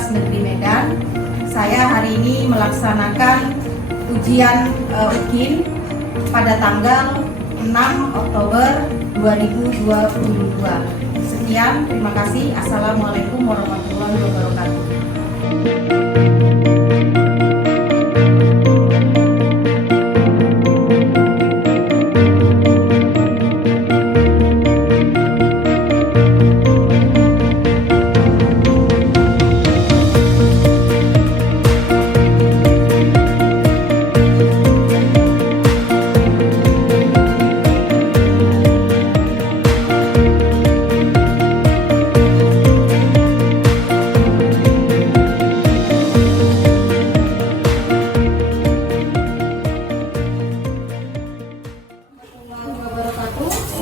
Universitas Negeri Medan. Saya hari ini melaksanakan ujian UKIN pada tanggal 6 Oktober 2022. Sekian, terima kasih. Assalamualaikum warahmatullahi wabarakatuh.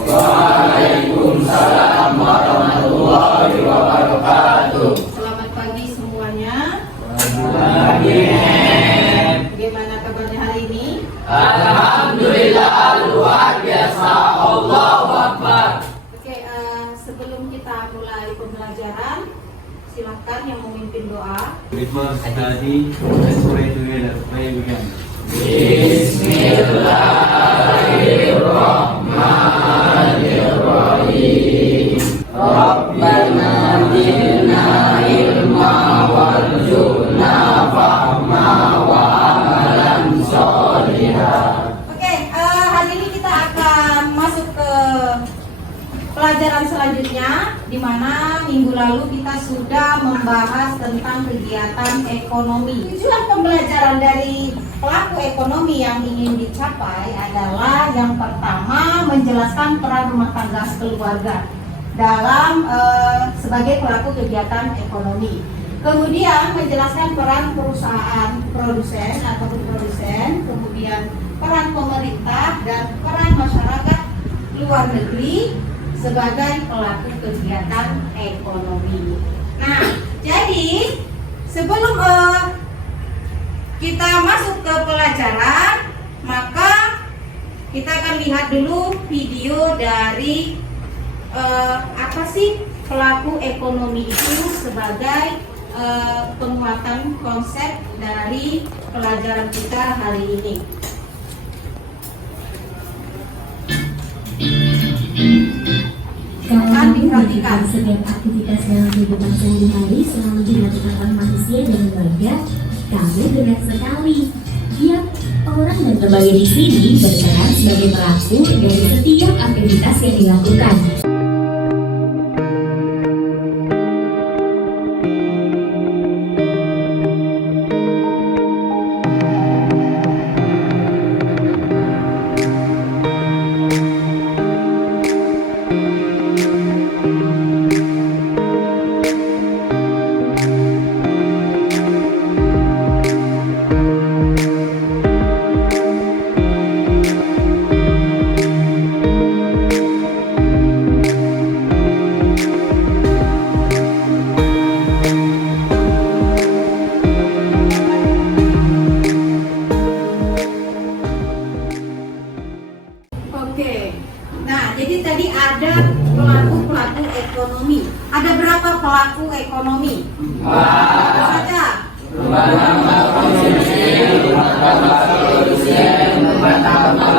Waalaikumsalam warahmatullahi wabarakatuh. Selamat pagi semuanya. Pagi. Bagaimana kabarnya hari ini? Alhamdulillah luar biasa. Allahu Akbar. Oke, sebelum kita mulai pembelajaran, silakan yang memimpin doa. With my study, let's pray together. Pray begin. Bismillahirrahmanirrahim. Rabbana zidna ilma warzuqna fahma wa amalan sholihan. Oke, hari ini kita akan masuk ke pelajaran selanjutnya, di mana minggu lalu kita sudah membahas tentang kegiatan ekonomi. Tujuan pembelajaran dari pelaku ekonomi yang ingin dicapai adalah yang pertama, menjelaskan peran rumah tangga keluarga dalam sebagai pelaku kegiatan ekonomi. Kemudian menjelaskan peran perusahaan produsen, kemudian peran pemerintah dan peran masyarakat luar negeri sebagai pelaku kegiatan ekonomi. Nah, jadi sebelum kita masuk ke pelajaran, maka kita akan lihat dulu video dari apa sih pelaku ekonomi itu sebagai penguatan konsep dari pelajaran kita hari ini. Dalam diperhatikan setiap aktivitas dalam kehidupan sehari-hari selalu dilakukan oleh manusia dan warga, kamu benar sekali. Tiap orang dan lembaga di sini berperan sebagai pelaku dari setiap aktivitas yang dilakukan. Oke, nah jadi tadi ada pelaku ekonomi. Ada berapa pelaku ekonomi? Apa saja? Rumah tangga konsumsi, rumah tangga produsen, rumah tangga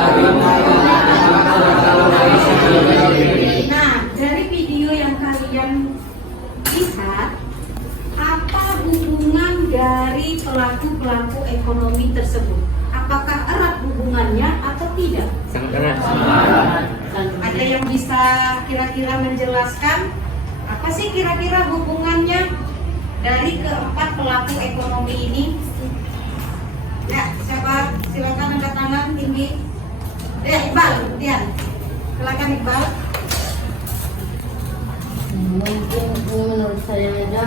Nah, dari video yang kalian lihat, apa hubungan dari pelaku ekonomi tersebut? Apakah erat hubungannya atau tidak? Ada yang bisa kira-kira menjelaskan apa sih kira-kira hubungannya dari keempat pelaku ekonomi ini? Ya, siapa? Silakan angkat tangan tinggi. Iqbal, kemudian. Silakan Iqbal. Mungkin menurut saya aja,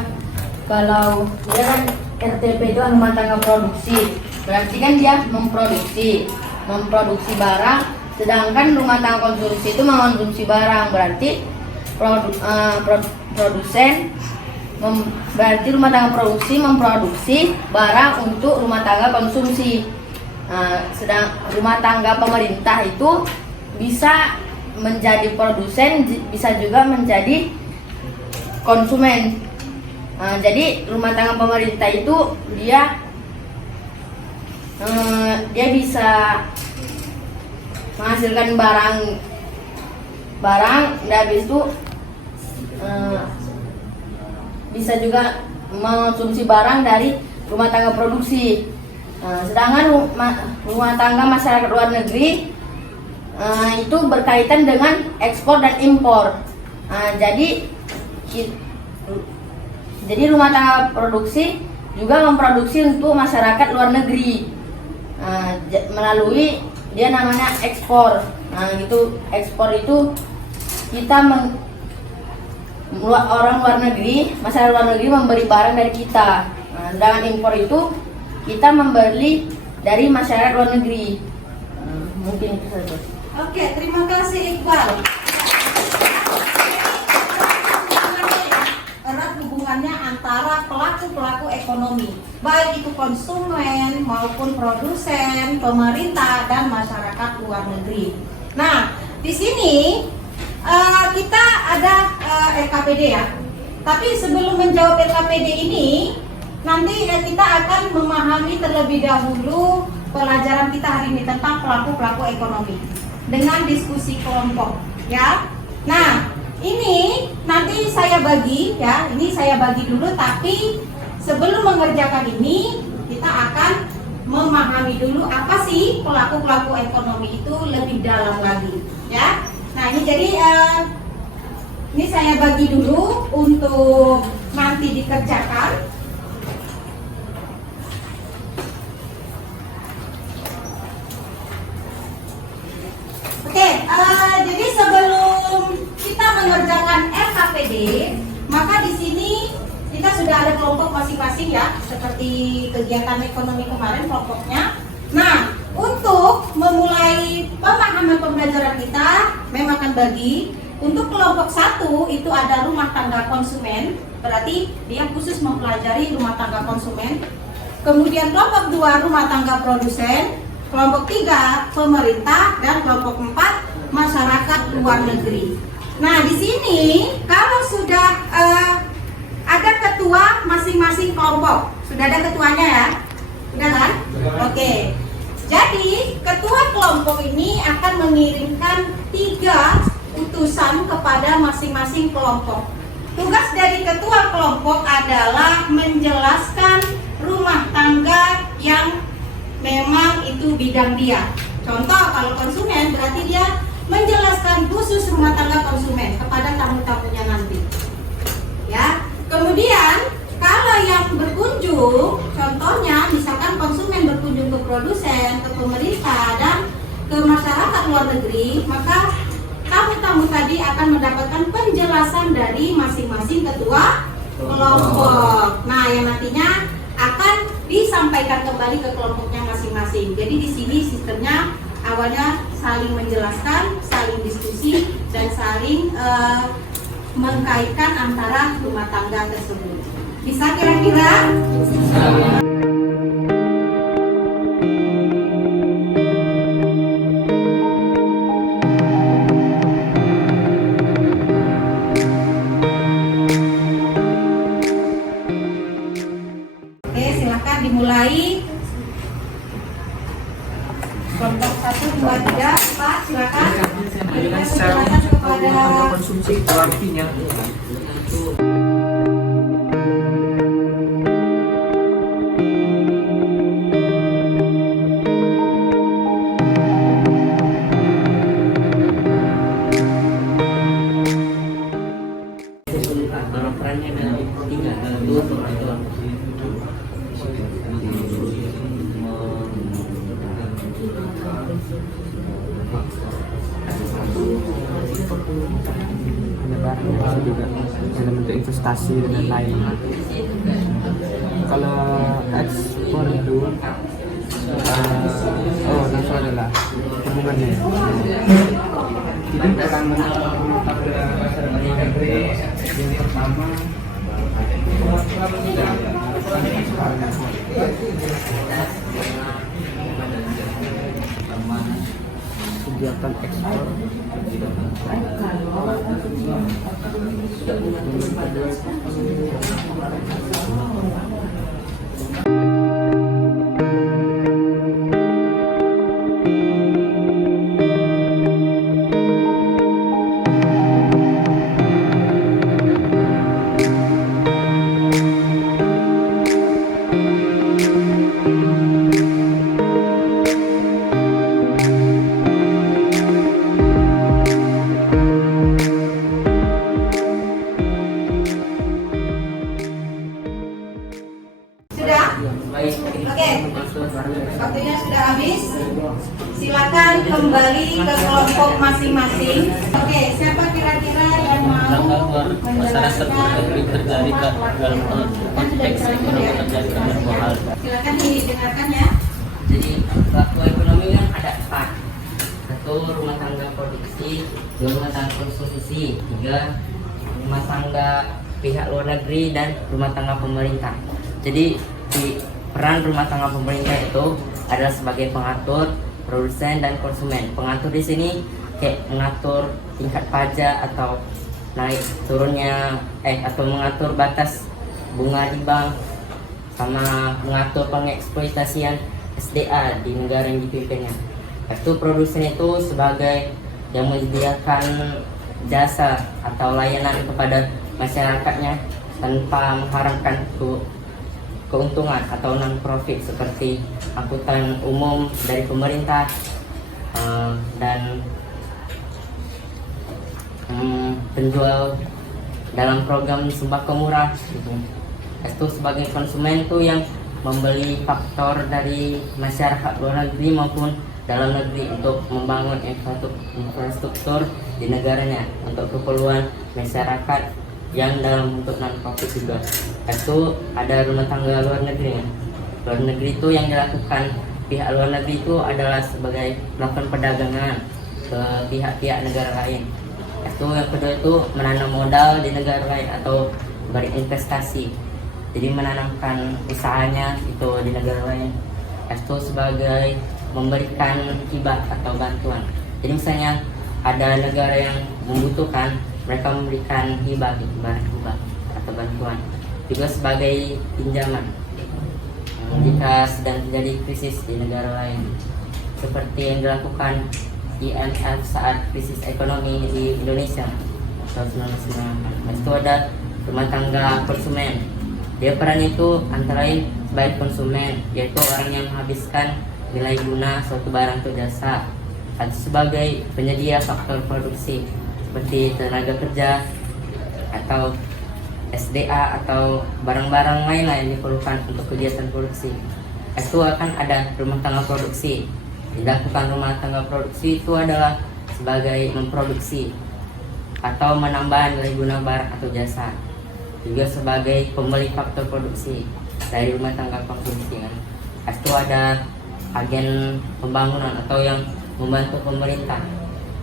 kalau dia kan RTP itu rumah tangga produksi, berarti kan dia memproduksi barang, sedangkan rumah tangga konsumsi itu mengkonsumsi barang, berarti produsen berarti rumah tangga produksi memproduksi barang untuk rumah tangga konsumsi. Sedang rumah tangga pemerintah itu bisa menjadi produsen, bisa juga menjadi konsumen. Jadi rumah tangga pemerintah itu dia bisa menghasilkan barang, dan habis itu bisa juga mengonsumsi barang dari rumah tangga produksi. Sedangkan rumah tangga masyarakat luar negeri itu berkaitan dengan ekspor dan impor. Jadi rumah tangga produksi juga memproduksi untuk masyarakat luar negeri melalui dia namanya ekspor. Ekspor itu kita orang luar negeri, masyarakat luar negeri membeli barang dari kita. Sedangkan impor itu kita membeli dari masyarakat luar negeri. Mungkin itu saja. Oke, terima kasih Iqbal. Erat hubungannya antara pelaku-pelaku ekonomi, baik itu konsumen maupun produsen, pemerintah dan masyarakat luar negeri. Nah, di sini kita ada LKPD ya. Tapi sebelum menjawab LKPD ini, nanti kita akan memahami terlebih dahulu pelajaran kita hari ini tentang pelaku-pelaku ekonomi dengan diskusi kelompok ya. Nah, ini nanti saya bagi ya, ini saya bagi dulu, tapi sebelum mengerjakan ini kita akan memahami dulu apa sih pelaku-pelaku ekonomi itu lebih dalam lagi ya. Nah, ini jadi ini saya bagi dulu untuk nanti dikerjakan. Oke, jadi sebelum kita mengerjakan LKPD, maka di sini kita sudah ada kelompok masing-masing ya, seperti kegiatan ekonomi kemarin kelompoknya. Nah, untuk memulai pemahaman pembelajaran kita, memang akan bagi untuk kelompok 1 itu ada rumah tangga konsumen, berarti dia khusus mempelajari rumah tangga konsumen. Kemudian kelompok 2 rumah tangga produsen, kelompok 3 pemerintah, dan kelompok 4 masyarakat luar negeri. Nah, di sini kalau sudah ada ketua masing-masing kelompok, sudah ada ketuanya ya, sudah kan? Oke. Jadi ketua kelompok ini akan mengirimkan 3 utusan kepada masing-masing kelompok. Tugas dari ketua kelompok adalah menjelaskan rumah tangga yang memang itu bidang dia. Contoh kalau konsumen berarti dia menjelaskan khusus rumah tangga konsumen kepada tamu-tamunya nanti. Ya. Kemudian kalau yang berkunjung, contohnya misalkan konsumen berkunjung ke produsen, ke pemerintah dan ke masyarakat luar negeri, maka tamu-tamu tadi akan mendapatkan penjelasan dari masing-masing ketua kelompok. Nah, yang nantinya akan disampaikan kembali ke kelompoknya masing-masing. Jadi di sini sistemnya awalnya saling menjelaskan, saling diskusi, dan saling mengkaitkan antara rumah tangga tersebut. Bisa kira-kira? Oke, silakan dimulai. Kelompok 1, 2, 3, 4, silakan. Berikan penjelasan kepada konsumsi itu artinya juga dalam bentuk investasi dan lain. Kalau ekspor itu langsung adalah hubungannya. Jadi pertama yang pertama kegiatan ekspor Oke, waktunya sudah habis. Silakan kembali ke kelompok masing-masing. Oke, siapa kira-kira yang mau menjelaskan terjadi dalam konteks ekonomi terjadi dalam dua hal. Silakan didengarkan ya. Jadi pelaku ekonomi kan ada 4. 1 rumah tangga produksi, 2 rumah tangga konsumsi, 3 rumah tangga pihak luar negeri, dan rumah tangga pemerintah. Jadi di peran rumah tangga pemerintah itu adalah sebagai pengatur, produsen, dan konsumen. Pengatur di sini kayak mengatur tingkat pajak atau naik turunnya atau mengatur batas bunga di bank, sama mengatur pengeksploitasian SDA di negara yang dipimpinnya. Itu produsen itu sebagai yang menyediakan jasa atau layanan kepada masyarakatnya tanpa mengharapkan keuntungan atau non profit seperti angkutan umum dari pemerintah dan penjual dalam program sembako murah gitu. Itu sebagai konsumen tuh yang membeli faktor dari masyarakat luar negeri maupun dalam negeri untuk membangun infrastruktur di negaranya untuk keperluan masyarakat yang dalam bentuk non profit juga. Itu ada rumah tangga luar negeri. Luar negeri itu yang dilakukan pihak luar negeri itu adalah sebagai melakukan perdagangan ke pihak-pihak negara lain. Itu yang kedua itu menanam modal di negara lain atau berinvestasi. Jadi menanamkan usahanya itu di negara lain. Itu sebagai memberikan hibah atau bantuan. Jadi misalnya ada negara yang membutuhkan, mereka memberikan hibah, barang hibah atau bantuan. Juga sebagai pinjaman jika sedang terjadi krisis di negara lain, seperti yang dilakukan IMF saat krisis ekonomi di Indonesia tahun 1998. Itu ada rumah tangga konsumen. Dia peran itu antara lain sebagai konsumen, yaitu orang yang menghabiskan nilai guna suatu barang atau jasa, atau sebagai penyedia faktor produksi seperti tenaga kerja atau SDA atau barang-barang lain yang diperlukan untuk kegiatan produksi. Itu akan ada rumah tangga produksi. Dilakukan rumah tangga produksi itu adalah sebagai memproduksi atau menambah nilai guna barang atau jasa. Juga sebagai pembeli faktor produksi dari rumah tangga konsumsi kan. Itu ada agen pembangunan atau yang membantu pemerintah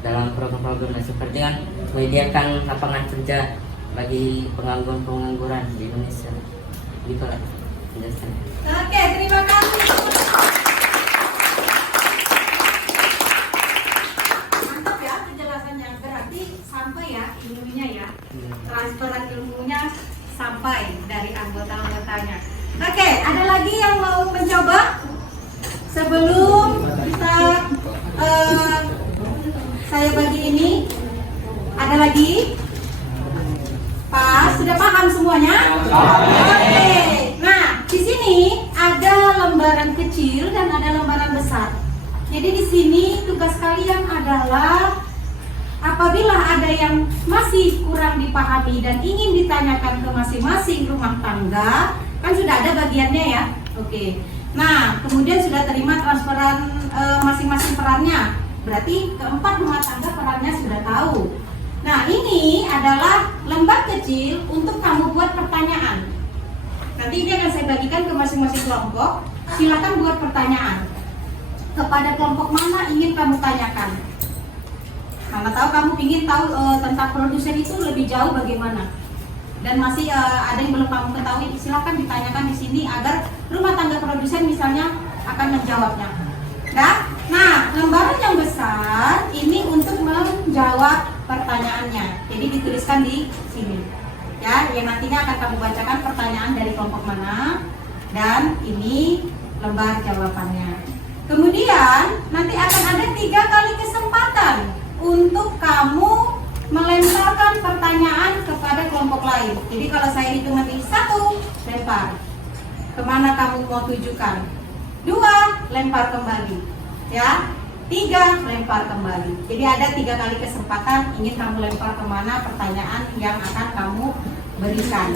dalam program-program seperti kan menyediakan lapangan kerja bagi pengangguran di Indonesia. Gitu lah penjelasannya. Oke, terima kasih. Mantap ya penjelasannya. Berarti sampai ya ilmunya ya. Transferan ilmunya sampai dari anggota-anggotanya. Oke, ada lagi yang mau mencoba? Sebelum kita saya bagi ini, ada lagi? Pas, sudah paham semuanya? Oke. Nah, di sini ada lembaran kecil dan ada lembaran besar. Jadi di sini tugas kalian adalah apabila ada yang masih kurang dipahami dan ingin ditanyakan ke masing-masing rumah tangga, kan sudah ada bagiannya ya. Oke. Nah, kemudian sudah terima transferan masing-masing perannya. Berarti keempat rumah tangga perannya sudah tahu. Nah, ini adalah lembar kecil untuk kamu buat pertanyaan. Nanti ini akan saya bagikan ke masing-masing kelompok. Silakan buat pertanyaan. Kepada kelompok mana ingin kamu tanyakan? Mana tahu kamu ingin tahu tentang produsen itu lebih jauh bagaimana? Dan masih ada yang belum kamu ketahui, silakan ditanyakan di sini agar rumah tangga produsen misalnya akan menjawabnya. Nah, lembaran yang besar ini untuk menjawab pertanyaannya. Jadi dituliskan di sini. Ya, yang nantinya akan kamu bacakan pertanyaan dari kelompok mana dan ini lembar jawabannya. Kemudian nanti akan ada 3 kali kesempatan untuk kamu melemparkan pertanyaan kepada kelompok lain. Jadi kalau saya hitung nanti 1, lempar. Kemana kamu mau tujukan? 2, lempar kembali. Ya, 3, lempar kembali. Jadi ada 3 kali kesempatan ingin kamu lempar kemana pertanyaan yang akan kamu berikan.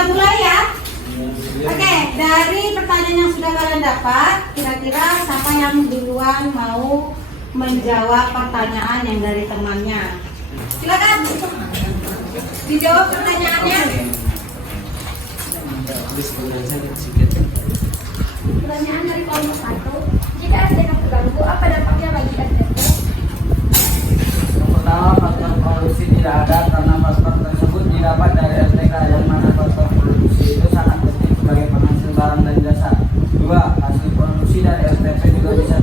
Kita mulai ya. Oke, dari pertanyaan yang sudah kalian dapat, kira-kira siapa yang duluan mau menjawab pertanyaan yang dari temannya? Silakan. Dijawab pertanyaannya. Pertanyaan dari kelompok 1. Jika SDK terganggu, apa dampaknya bagi SDK? Yang pertama, faktor produksi tidak ada karena faktor tersebut didapat dari STK, yang mana faktor produksi itu sangat penting sebagai penghasil barang dan jasa. 2. Hasil produksi dari STP juga bisa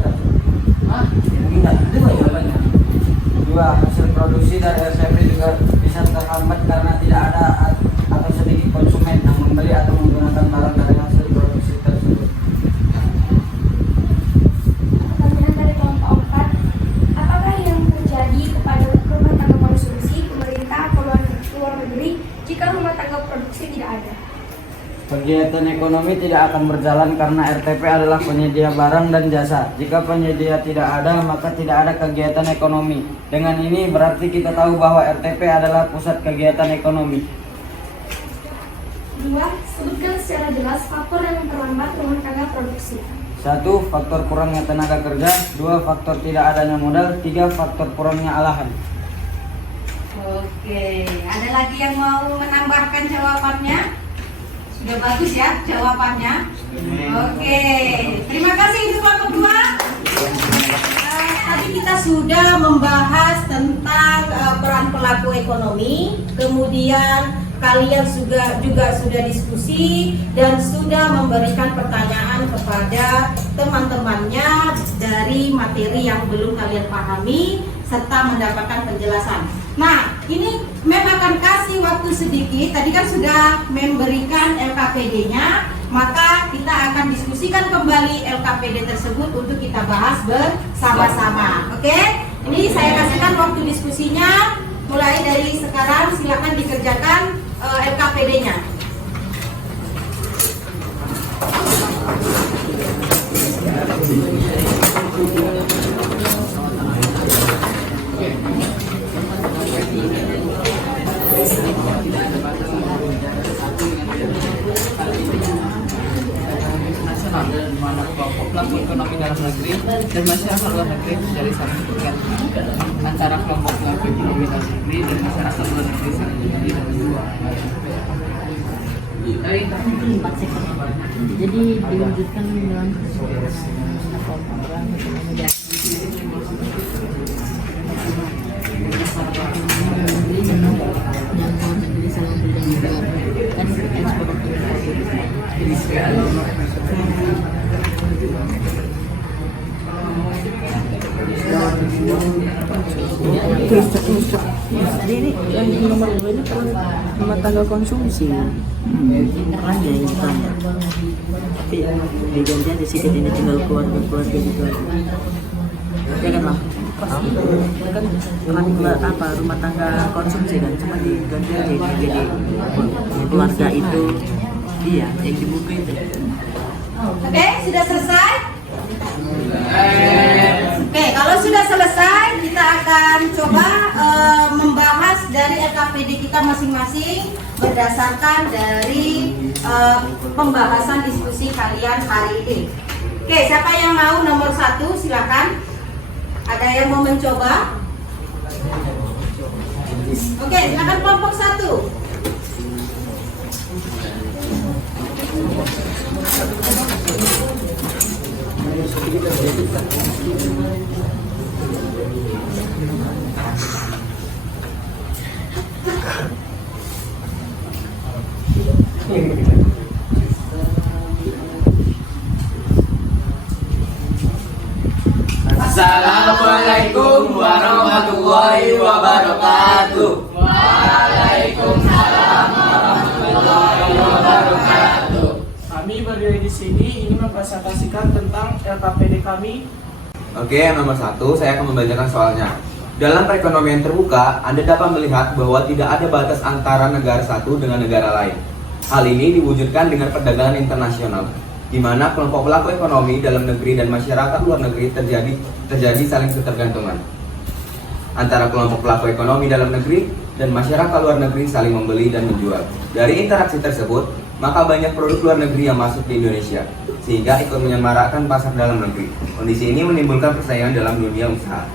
hasil produksi dari STP juga bisa terhambat karena tidak ada atau sedikit konsumen yang membeli atau menggunakan barang dari hasil produksi tersebut. Pertanyaan dari kelompok 4. Apakah yang terjadi kepada rumah tangga konsumsi, pemerintah, atau luar negeri jika rumah tangga produksi tidak ada? Kegiatan ekonomi tidak akan berjalan karena RTP adalah penyedia barang dan jasa. Jika penyedia tidak ada, maka tidak ada kegiatan ekonomi. Dengan ini berarti kita tahu bahwa RTP adalah pusat kegiatan ekonomi. 2. Sebutkan secara jelas faktor yang memperlambat rumah tangga produksi. 1. Faktor kurangnya tenaga kerja. 2. Faktor tidak adanya modal. 3. Faktor kurangnya alahan. Oke, ada lagi yang mau menambahkan jawabannya? Sudah bagus ya jawabannya. Oke, terima kasih untuk kelompok 2. Tadi kita sudah membahas tentang peran pelaku ekonomi, kemudian kalian juga sudah diskusi dan sudah memberikan pertanyaan kepada teman-temannya dari materi yang belum kalian pahami serta mendapatkan penjelasan. Nah, ini Mem akan kasih waktu sedikit. Tadi kan sudah memberikan LKPD-nya, maka kita akan diskusikan kembali LKPD tersebut untuk kita bahas bersama-sama. Oke? Ini saya kasihkan waktu diskusinya mulai dari sekarang. Silakan dikerjakan LKPD-nya. Di mana kelompok pelaku ekonomi dalam negeri dan masyarakat luar negeri menjadi saling bergantung antara kelompok pelaku ekonomi dalam negeri dan masyarakat luar negeri saling menjadi Jadi diwujudkan dengan kelompok orang ekonomi dan Jadi yang nomor 2 ini rumah tangga konsumsi. Makanya yang ditanya. Tapi diganti aja sih ini tinggal keluarga gitu aja. Ya kan lah. Kan rumah tangga konsumsi kan cuma diganti aja jadi keluarga itu iya yang di buku itu. Oke, sudah selesai? Oke, kalau sudah selesai, kita akan coba membahas dari LKPD kita masing-masing berdasarkan dari pembahasan diskusi kalian hari ini. Oke, siapa yang mau nomor 1? Silakan. Ada yang mau mencoba? Oke, silakan kelompok 1. Assalamualaikum warahmatullahi wabarakatuh. Waalaikumsalam warahmatullahi wabarakatuh. Kami berdiri di sini ingin mempresentasikan tentang LKPD kami. Oke, nomor 1 saya akan membacakan soalnya. Dalam perekonomian terbuka, Anda dapat melihat bahwa tidak ada batas antara negara satu dengan negara lain. Hal ini diwujudkan dengan perdagangan internasional, di mana kelompok pelaku ekonomi dalam negeri dan masyarakat luar negeri terjadi saling ketergantungan antara kelompok pelaku ekonomi dalam negeri dan masyarakat luar negeri saling membeli dan menjual. Dari interaksi tersebut, maka banyak produk luar negeri yang masuk di Indonesia, sehingga ikut menyemarakkan pasar dalam negeri. Kondisi ini menimbulkan persaingan dalam dunia usaha.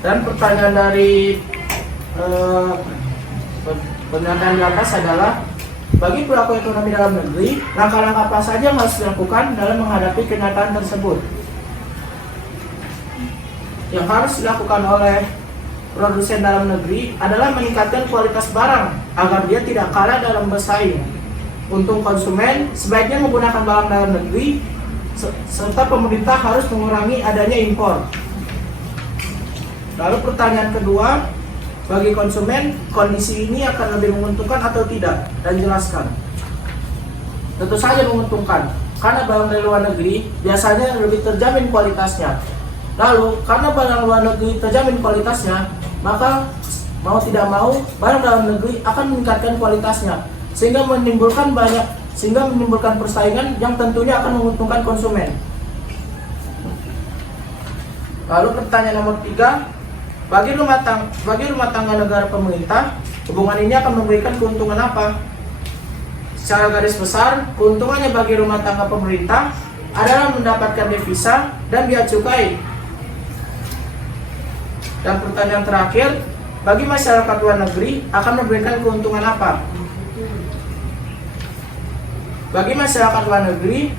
Dan pertanyaan dari pernyataan di atas adalah, bagi pelaku ekonomi dalam negeri, langkah-langkah apa saja yang harus dilakukan dalam menghadapi kenyataan tersebut? Yang harus dilakukan oleh produsen dalam negeri adalah meningkatkan kualitas barang agar dia tidak kalah dalam bersaing. Untuk konsumen, sebaiknya menggunakan barang dalam negeri, serta pemerintah harus mengurangi adanya impor. Lalu pertanyaan kedua, bagi konsumen, kondisi ini akan lebih menguntungkan atau tidak? Dan jelaskan. Tentu saja menguntungkan, karena barang dari luar negeri biasanya lebih terjamin kualitasnya. Lalu, karena barang luar negeri terjamin kualitasnya, maka mau tidak mau, barang dalam negeri akan meningkatkan kualitasnya, sehingga menimbulkan persaingan yang tentunya akan menguntungkan konsumen. Lalu pertanyaan nomor 3, bagi rumah tangga negara pemerintah, hubungan ini akan memberikan keuntungan apa? Secara garis besar, keuntungannya bagi rumah tangga pemerintah adalah mendapatkan devisa dan biaya cukai. Dan pertanyaan terakhir, bagi masyarakat luar negeri akan memberikan keuntungan apa? Bagi masyarakat luar negeri,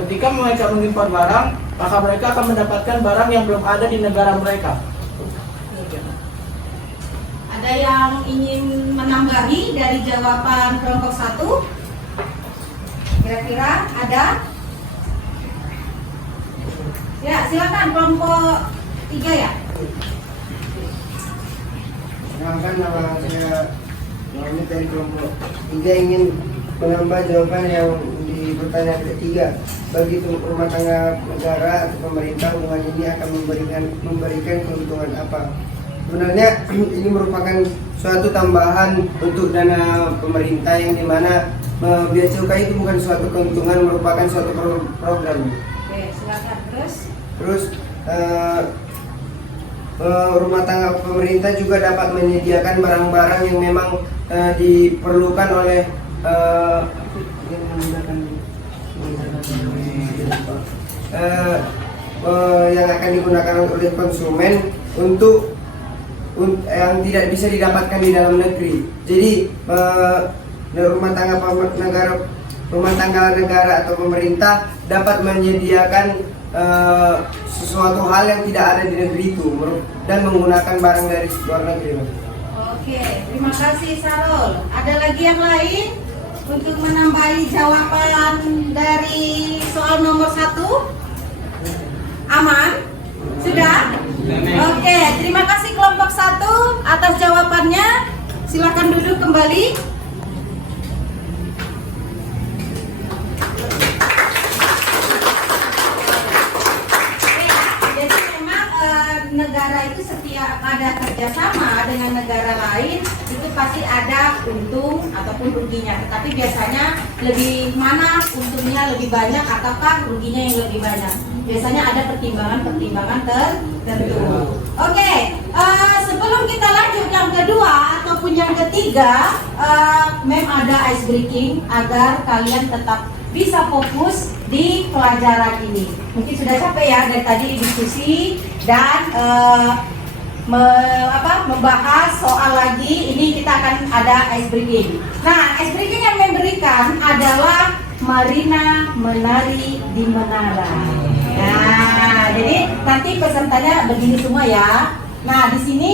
ketika mereka mengimpor barang, maka mereka akan mendapatkan barang yang belum ada di negara mereka. Ada yang ingin menambahi dari jawaban kelompok 1? Kira-kira ada? Ya, silakan kelompok 3 ya. Perkenalkan, nama saya Muhammad dari kelompok 3 ingin menambah jawaban yang di pertanyaan ketiga. Bagi rumah tangga negara atau pemerintah, hubungan ini akan memberikan keuntungan apa? Sebenarnya ini merupakan suatu tambahan untuk dana pemerintah, yang dimana biaya cukai itu bukan suatu keuntungan, merupakan suatu program. Oke, silakan Terus rumah tangga pemerintah juga dapat menyediakan barang-barang yang memang diperlukan oleh yang akan digunakan oleh konsumen untuk yang tidak bisa didapatkan di dalam negeri. Jadi rumah tangga negara atau pemerintah dapat menyediakan sesuatu hal yang tidak ada di negeri itu dan menggunakan barang dari luar negeri. Oke, terima kasih Sarul. Ada lagi yang lain untuk menambahi jawaban dari soal nomor 1? Aman? Sudah? Oke, terima kasih kelompok 1 atas jawabannya. Silakan duduk kembali. Negara itu setiap ada kerjasama dengan negara lain itu pasti ada untung ataupun ruginya, tetapi biasanya lebih mana untungnya lebih banyak ataukah ruginya yang lebih banyak, biasanya ada pertimbangan-pertimbangan tertentu. Oke, sebelum kita lanjut yang kedua ataupun yang ketiga, Mem ada ice breaking agar kalian tetap bisa fokus di pelajaran ini. Mungkin sudah capek ya dari tadi diskusi dan membahas soal lagi. Ini kita akan ada ice breaking. Nah, ice breaking yang memberikan adalah Marina menari di menara. Nah, jadi nanti pesertanya begini semua ya. Nah, di sini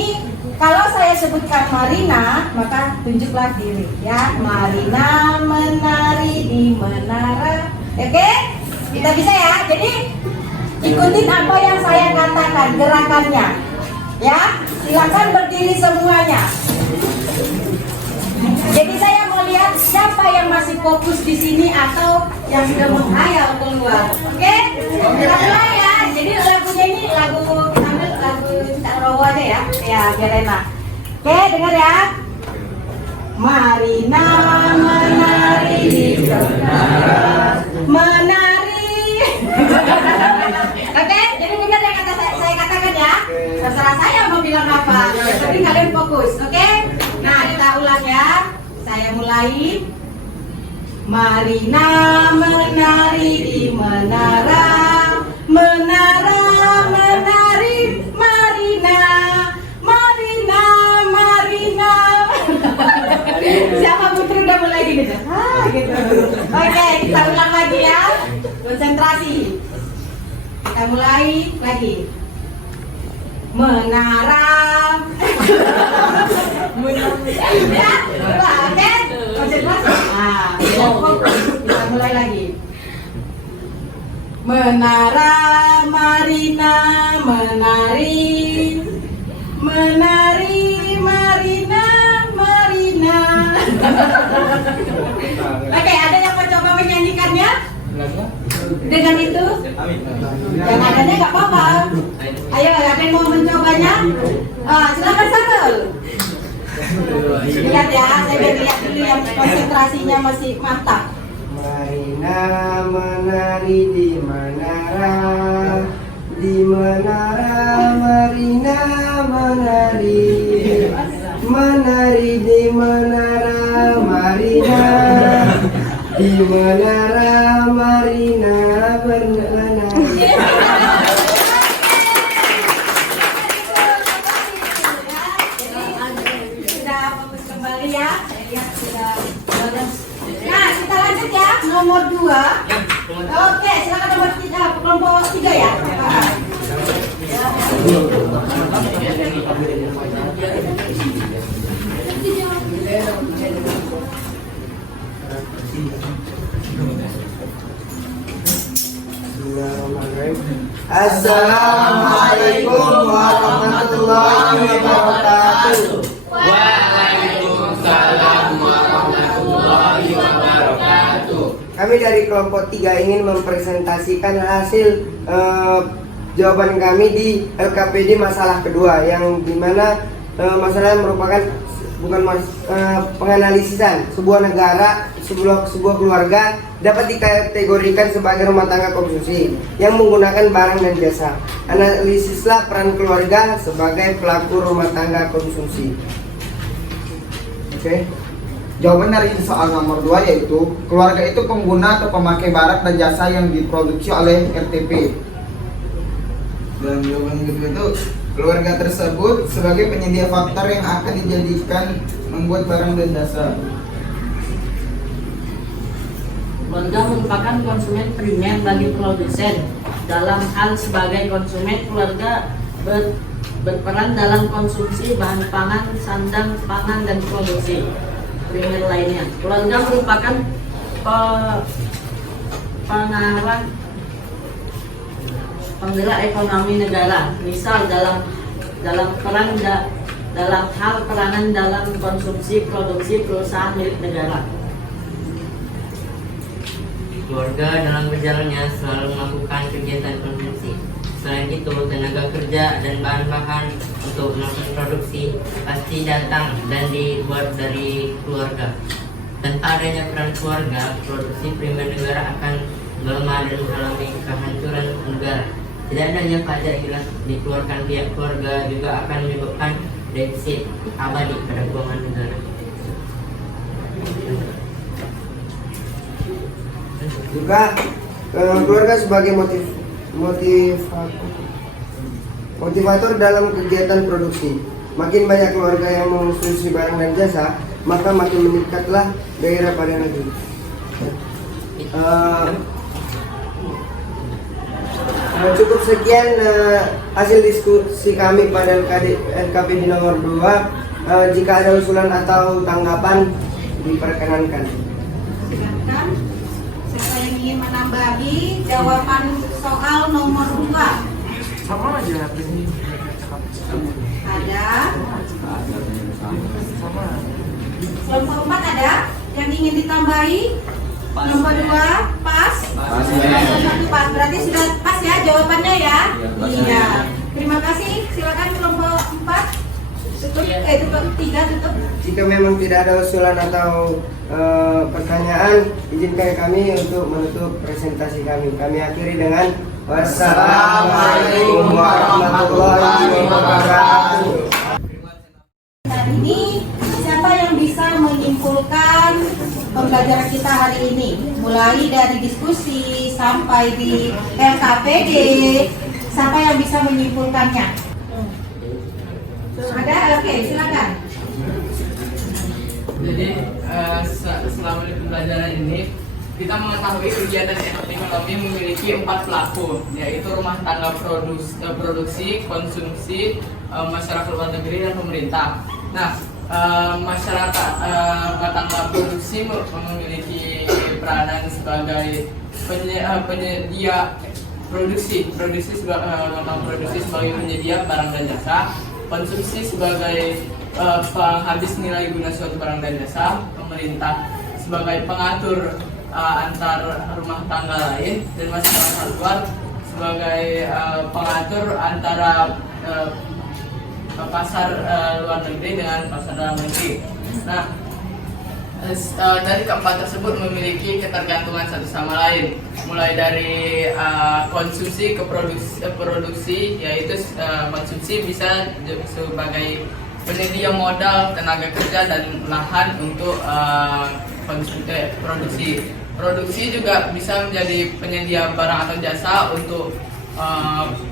kalau saya sebutkan Marina, maka tunjuklah diri ya. Marina menari di menara. Oke? Kita bisa ya. Jadi ikutin apa yang saya katakan gerakannya. Ya, silakan berdiri semuanya. Jadi saya mau lihat siapa yang masih fokus di sini atau yang sudah menghayal keluar. Oke? Kita mulai ya. Jadi lagunya ini lagu Cak Rowo aja ya. Ya, biar enak. Oke, dengar ya. Marina menari di menara. Menari. Oke, jadi dengar yang kata saya saya katakan ya. Terserah saya mau bilang apa. Yang penting kalian fokus, oke? Nah, kita ulang ya. Saya mulai. Marina menari di menara, menara menari Marina, Marina, Marina. Siapa Putri udah mulai gini? Gitu. Oke, kita ulang lagi ya. Konsentrasi. Kita mulai lagi. Menara. Ya, oke. Konsentrasi. Nah, kita mulai lagi. Menara Marina menari, menari Marina, Marina. Oke, ada yang mau coba menyanyikannya? Dengan itu? Yang adanya nggak apa-apa. Ayo, ada yang mau mencobanya? Silakan Sarul. Lihat ya, saya biar lihat dulu yang konsentrasinya masih mantap. Marina menari di menara, di menara Marina menari, menari di menara Marina, di menara Marina menari. Sudah fokus kembali ya. Saya lihat sudah bagus. Nah, kita lanjut ya. Nomor 2. Oke, silakan nomor 3, kelompok 3 ya. Assalamualaikum warahmatullahi wabarakatuh. Waalaikumsalam warahmatullahi wabarakatuh. Kami dari kelompok 3 ingin mempresentasikan hasil jawaban kami di LKPD masalah kedua, yang dimana masalah merupakan penganalisisan sebuah negara, sebuah keluarga dapat dikategorikan sebagai rumah tangga konsumsi yang menggunakan barang dan jasa. Analisislah peran keluarga sebagai pelaku rumah tangga konsumsi. Oke. Jawaban dari soal nomor 2 yaitu keluarga itu pengguna atau pemakai barang dan jasa yang diproduksi oleh RTP. Dan jawaban kedua itu keluarga tersebut sebagai penyedia faktor yang akan dijadikan membuat barang dan jasa. Keluarga merupakan konsumen primer bagi produsen. Dalam hal sebagai konsumen, keluarga berperan dalam konsumsi bahan pangan, sandang pangan, dan produksi primer lainnya. Keluarga merupakan penggerak ekonomi negara. Misal dalam hal peranan dalam konsumsi produksi perusahaan milik negara. Keluarga dalam berjalannya selalu melakukan kegiatan konsumsi. Selain itu, tenaga kerja dan bahan-bahan untuk melakukan produksi pasti datang dan dibuat dari keluarga. Tanpa adanya peran keluarga, produksi primer negara akan melemah dan mengalami kehancuran negara. Tidak adanya pajak yang dikeluarkan pihak keluarga juga akan menyebabkan defisit abadi pada keuangan negara. Juga keluarga sebagai motivator dalam kegiatan produksi. Makin banyak keluarga yang mengonsumsi barang dan jasa, maka makin meningkatlah gairah pada negeri. Cukup sekian hasil diskusi kami pada LKPD nomor 2. Jika ada usulan atau tanggapan, diperkenankan. Silakan. Siapa yang ingin menambahi jawaban soal nomor 2? Sama aja ini. Ada. Kelompok 4 ada yang ingin ditambahi? Nomor 2 pas. Nomor 1 pas. Berarti sudah pas ya jawabannya ya? Iya. Terima kasih. Silakan kelompok 4. Tutup. Tutup 3 tutup. Jika memang tidak ada usulan atau pertanyaan, izinkan kami untuk menutup presentasi kami. Kami akhiri dengan Wassalamualaikum warahmatullahi wabarakatuh. Hari ini siapa yang bisa menyimpulkan pembelajaran kita hari ini? Mulai dari diskusi sampai di LKPD, siapa yang bisa menyimpulkannya? Ada? Oke, silakan. Jadi selama di pembelajaran ini kita mengetahui kegiatan ekonomi memiliki 4 pelaku, yaitu rumah tangga produksi, konsumsi, masyarakat luar negeri, dan pemerintah. Nah, masyarakat rumah tangga produksi memiliki peranan sebagai penyedia produksi sebagai penyedia barang dan jasa, konsumsi sebagai penghabis nilai guna suatu barang dan jasa, pemerintah sebagai pengatur antar rumah tangga lain, dan masyarakat luar sebagai pengatur antara pasar luar negeri dengan pasar dalam negeri. Nah, dari keempat tersebut memiliki ketergantungan satu sama lain, mulai dari konsumsi ke produksi, yaitu konsumsi bisa sebagai penyedia modal, tenaga kerja, dan lahan untuk produksi. Produksi juga bisa menjadi penyedia barang atau jasa untuk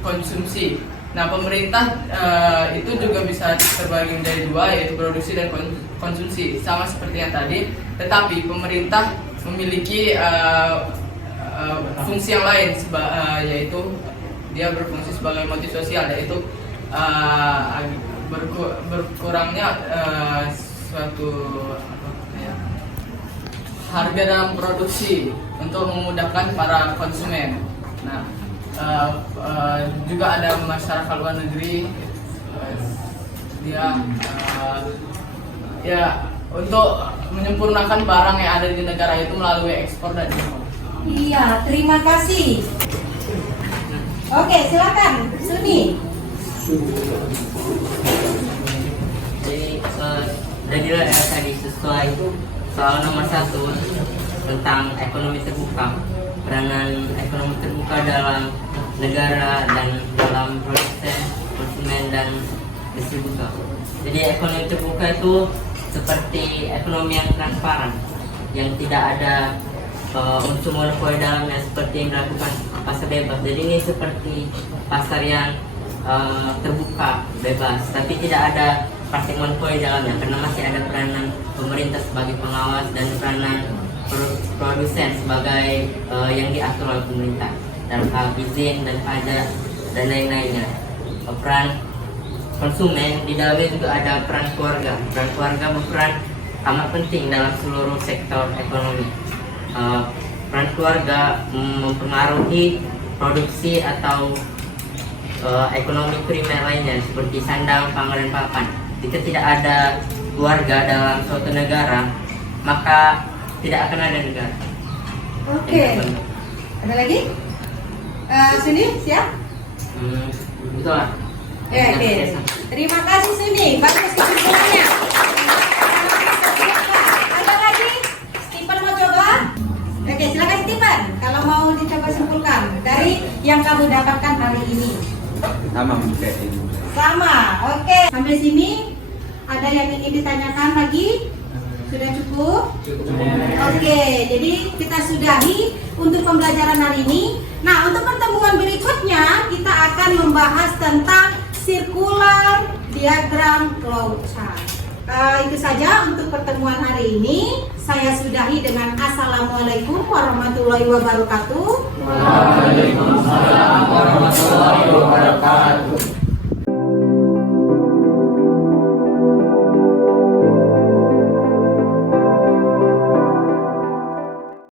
konsumsi. Nah, pemerintah itu juga bisa terbagi menjadi dua, yaitu produksi dan konsumsi, sama seperti yang tadi. Tetapi pemerintah memiliki fungsi yang lain, yaitu dia berfungsi sebagai motif sosial, yaitu berkurangnya suatu harga dalam produksi untuk memudahkan para konsumen. Nah, juga ada masyarakat luar negeri, dia ya untuk menyempurnakan barang yang ada di negara itu melalui ekspor dan impor. Iya, terima kasih. Oke, silakan, Suni. Jadi dari tadi sesuai soal nomor 1 tentang ekonomi terbuka, peranan ekonomi terbuka dalam negara dan dalam produsen, konsumen, dan distributor. Jadi ekonomi terbuka itu seperti ekonomi yang transparan, yang tidak ada unsur monopoli dalamnya, seperti yang melakukan pasar bebas. Jadi ini seperti pasar yang terbuka, bebas, tapi tidak ada praktik monopoli dalamnya, karena masih ada peranan pemerintah sebagai pengawas dan peranan produsen sebagai yang diatur oleh pemerintah dalam hal izin dan pajak dan lain-lainnya. Peran konsumen di dalamnya juga ada peran keluarga. Peran keluarga berperan amat penting dalam seluruh sektor ekonomi. Peran keluarga mempengaruhi produksi atau ekonomi primer lainnya seperti sandang, pangan, dan papan. Jika tidak ada keluarga dalam suatu negara, maka tidak akan ada negara. Oke. Ada lagi? Suni, siap? Betul lah. Oke. Terima kasih Suni. Bagus kesimpulannya. Ada lagi? Stephen mau coba? Oke, silakan Stephen. Kalau mau dicoba simpulkan dari yang kamu dapatkan hari ini. Sama. Oke. Sampai sini ada yang ingin ditanyakan lagi? Sudah cukup? Oke, jadi kita sudahi untuk pembelajaran hari ini. Nah, untuk pertemuan berikutnya kita akan membahas tentang circular diagram flowchart. Itu saja untuk pertemuan hari ini. Saya sudahi dengan Assalamualaikum warahmatullahi wabarakatuh. Waalaikumsalam warahmatullahi wabarakatuh.